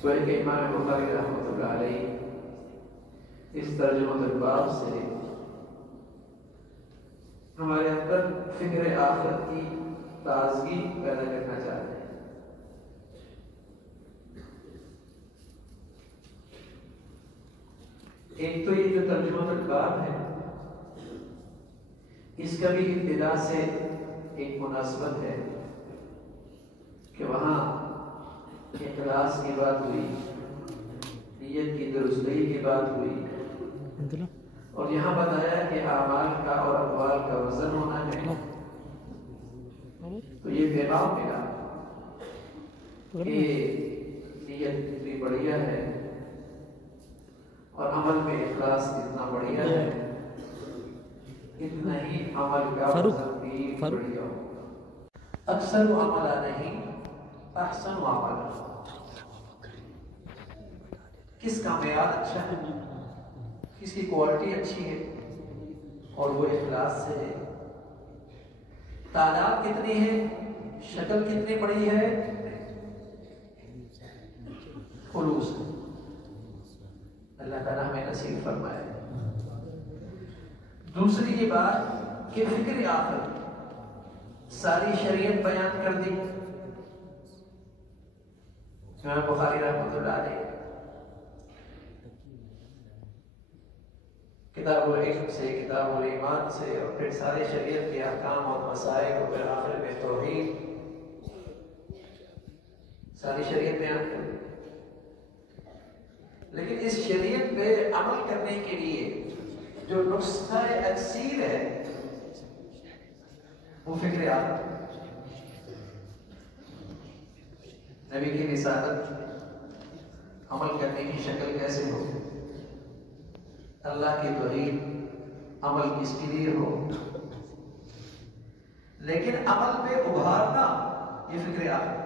سوئے کہ امام بخاری رحمۃ اللہ علیہ اس ترجمہ الباب سے ہمارے اندر فکر آخرت کی تازگی پیدا کرنا چاہتے ہیں۔ ایک تو یہ جو ترجمہ الباب ہے اس کا بھی ابتدا سے ایک مناسبت ہے کہ وہاں اخلاص کی بات ہوئی، نیت کی درستگی کی بات ہوئی، اور یہاں بتایا کہ اعمال کا اور اقوال کا وزن ہونا ہے۔ تو یہ پیغام ملا کہ نیت اتنی بڑھیا ہے اور عمل میں اخلاص اتنا بڑھیا ہے، اتنا ہی عمل کا وزن بھی بڑھیا ہوگا۔ اکثر عملہ نہیں، احسن عملہ، کس کا معیار اچھا ہے، کس کی کوالٹی اچھی ہے اور وہ اخلاص سے ہے، تعداد کتنی ہے، شکل کتنی بڑی ہے، خلوص ہے۔ اللہ تعالیٰ ہمیں نصیب فرمائے۔ دوسری یہ بات کہ فکر آخرت ساری شریعت بیان کر دی۔ امام بخاری رحمۃ اللہ علیہ کتاب العلم سے، کتاب الایمان سے، اور پھر سارے شریعت کے احکام اور مسائل، اور پھر آخر میں توحید، ساری شریعت بیان کر دی۔ لیکن اس شریعت پہ عمل کرنے کے لیے جو نسخہ اکثیر ہے وہ فکر آخرت۔ نبی کی رسالت عمل کرنے کی شکل کیسے ہو، اللہ کی توحید عمل کس کے لیے ہو، لیکن عمل پہ ابھارنا یہ فکر آخرت۔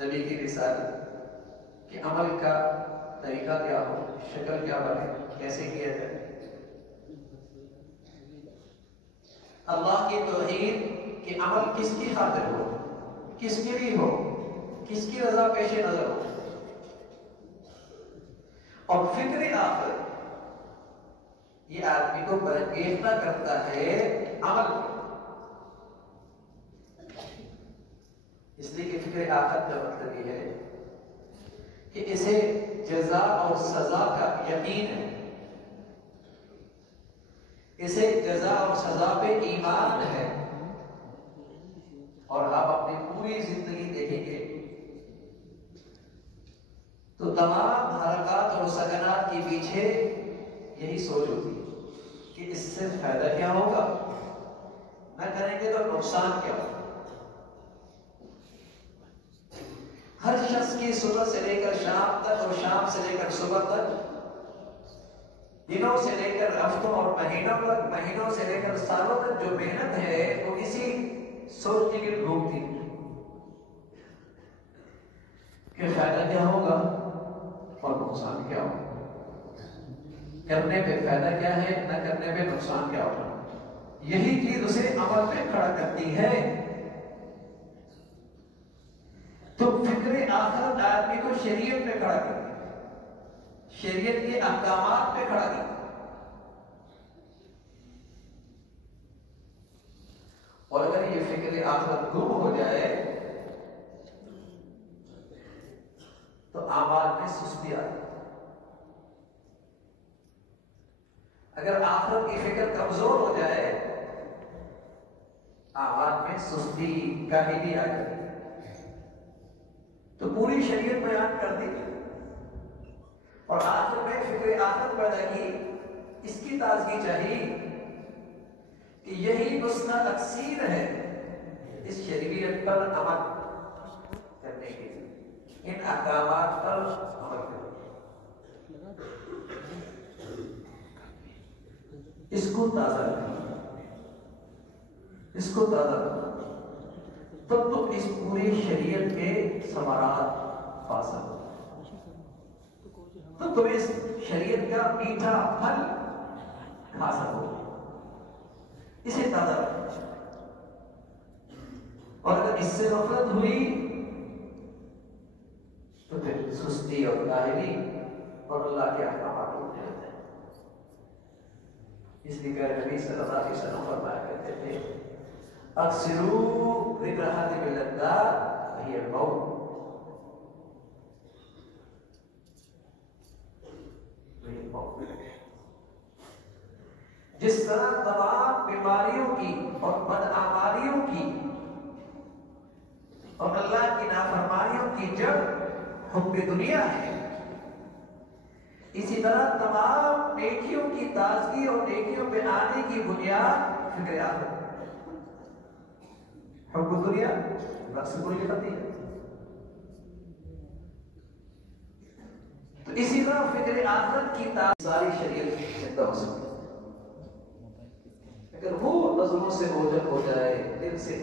نبی کی رسالت کہ عمل کا طریقہ کیا ہو، شکل کیا بنے، کیسے کیا جائے، اللہ کی توحید کہ عمل کس کی خاطر ہو، کس کے لیے ہو، کس کی رضا پیش نظر ہو، اور فکر آخرت یہ آدمی کو برانگیختہ کرتا ہے عمل کو۔ اس لیے کہ فکر آخرت کا مطلب یہ ہے کہ اسے جزا اور سزا کا یقین ہے، اسے جزا اور سزا پہ ایمان ہے، اور آپ اپنی پوری زندگی دیکھیں گے تو تمام حرکات اور سکنات کے پیچھے یہی سوچ ہوتی ہے کہ اس سے فائدہ کیا ہوگا، نہ کریں گے تو نقصان کیا ہوگا۔ ہر شخص کی صبح سے لے کر شام تک اور شام سے لے کر صبح تک، دنوں سے لے کر ہفتوں اور مہینوں تک، مہینوں سے لے کر سالوں تک جو محنت ہے وہ اسی سوچ کے لیے گھومتی کہ فائدہ کیا ہوگا اور نقصان کیا ہوگا، کرنے پہ فائدہ کیا ہے، نہ کرنے پہ نقصان کیا ہوگا۔ یہی چیز اسے عمل میں کھڑا کرتی ہے۔ تو فکر آخرت آدمی کو شریعت پہ کھڑا کرتی ہے، شریعت کے احکامات پہ کھڑا کرتی ہے۔ اور اگر یہ فکر آخرت گم ہو جائے تو اعمال میں سستی آتی ہے۔ اگر آخرت کی فکر کمزور ہو جائے اعمال میں سستی، کاہلی آ جاتی ہے۔ تو پوری شریعت بیان کر دی اور آخر میں فکر آخرت پیدا کی، اس کی تازگی چاہیے کہ یہی نسخہ تکثیر ہے اس شریعت پر عمل کرنے کے لیے، ان احکامات پر عمل کرنے اس کو تازہ رکھنا، اس کو تازہ رکھنا، تب تم اس پوری شریعت کے ثمرات پا سکو، تب تم اس شریعت کا میٹھا پھل کھا سکو۔ اسے تازہ رکھنا، اس سے غفلت ہوئی تو پھر سستی اور کاہلی اور اللہ کے احکامات ہوتے ہیں۔ اس لیے کہ نبی صلی اللہ علیہ وسلم فرمایا کرتے تھے اکثروا ذکر حاتم اللذات وہی الموت، جس طرح تمام بیماریوں کی اور بدعمالیوں کی اور اللہ کی نافرمانیوں کی جڑ حب دنیا ہے، اسی طرح تمام نیکیوں کی تازگی اور نیکیوں پہ آنے کی بنیاد فکر آخرت۔ حب دنیا رقص کلی خطی ہے، تو اسی طرح فکر آخرت کی ساری شریعت زندہ ہو سکتی ہے اگر وہ نظروں سے اوجھل ہو جائے، دل سے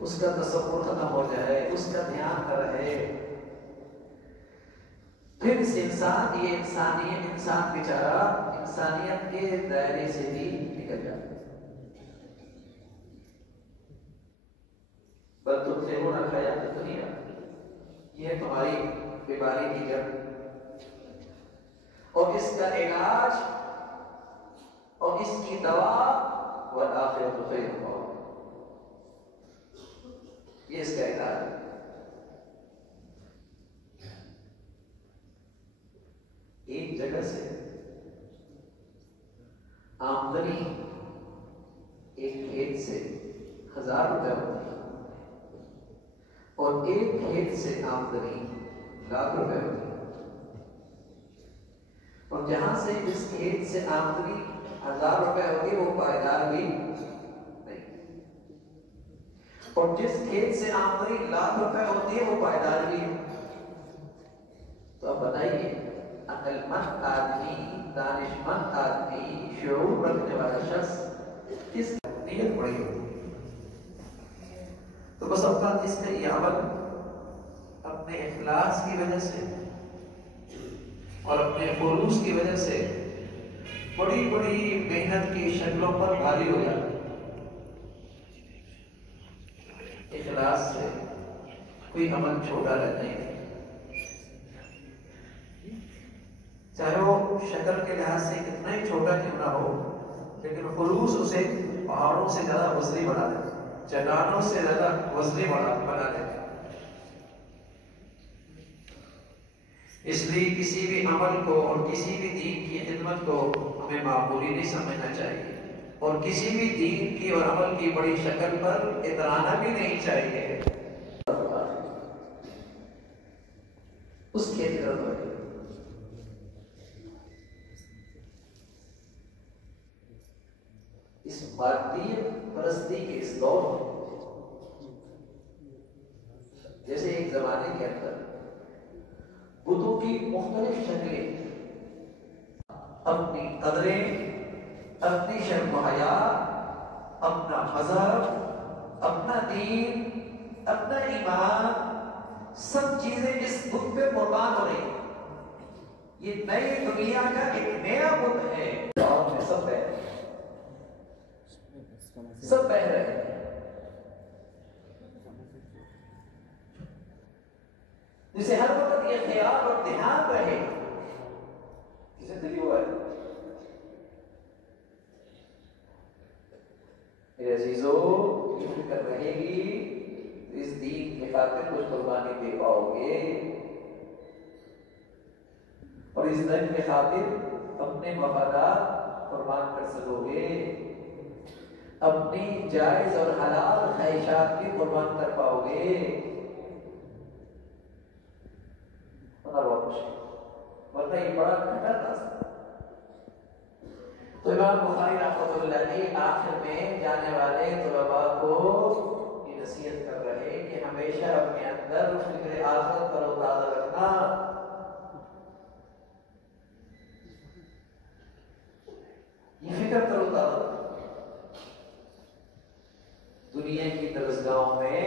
اس کا تصور ختم ہو جائے، اس کا دھیان نہ رہے، پھر اس انسان یہ انسان بیچارہ انسانیت کے دائرے سے بھی نکل جاتا ہے۔ بل تؤثرون الحیاۃ الدنیا، یہ تمہاری بیماری کی جڑ اور اس کا علاج اور اس کی دوا والآخرۃ خیر وابقیٰ، یہ اس کا علاج ہے۔ ایک جگہ سے آمدنی ایک کھیت سے 1000 روپے ہوتی ہے اور ایک کھیت سے آمدنی 1,00,000 روپے ہوتی ہے، اور جہاں سے جس کھیت سے آمدنی 1000 روپے ہوگی وہ پائیدار بھی نہیں، اور جس کھیت سے آمدنی 1,00,000 روپے ہوتی ہے وہ پائیدار بھی ہے۔ تو اب بتائیے عقل مند آدمی، دانش مند آدمی، شعور رکھنے والا شخص کس نیت پڑی ہوتی ہے؟ تو بس اوقات اس کا یہ عمل اپنے اخلاص کی وجہ سے اور اپنے خلوص کی وجہ سے بڑی بڑی محنت کی شکلوں پر بھاری ہو جاتا ہے۔ اخلاص سے کوئی عمل چھوٹا رہتا نہیں، چاہے وہ شکل کے لحاظ سے کتنا ہی چھوٹا کیوں نہ ہو، لیکن خلوص اسے پہاڑوں سے زیادہ وزنی بنا دیتا ہے، چٹانوں سے زیادہ وزنی بنا دیتا ہے۔ اس لیے کسی بھی عمل کو اور کسی بھی دین کی خدمت کو ہمیں معمولی نہیں سمجھنا چاہیے، اور کسی بھی دین کی اور عمل کی بڑی شکل پر اترانا بھی نہیں چاہیے۔ اس کے طرف اس مادیت پرستی کے اس دور میں، جیسے ایک زمانے کے اندر بتوں کی مختلف شکلیں، اپنی قدریں، اپنی شرم و حیا، اپنا مذہب، اپنا دین، اپنا ایمان، سب چیزیں اس بت پہ قربان ہو رہی ہیں۔ یہ نئی دنیا کا ایک نیا بت ہے اور میں سب بہ رہے ہیں۔ جسے ہر وقت یہ خیال اور دھیان رہے زندگی ہوا ہے میرے عزیزو، یہ فکر رہے گی اس دین کی خاطر کچھ قربانی دے پاؤ گے، اور اس دین کی خاطر اپنے مفادات قربان کر سکو گے، اپنی جائز اور حلال خواہشات بھی قربان کر پاؤ گے، ورنہ یہ بڑا گھٹا راستہ۔ تو امام بخاری رحمۃ اللہ علیہ آخر میں جانے والے طلباء کو یہ نصیحت کر رہے کہ ہمیشہ اپنے اندر فکر آخرت پر تازہ رکھنا، یہ فکر کرو تازہ۔ دنیا کی درسگاہوں میں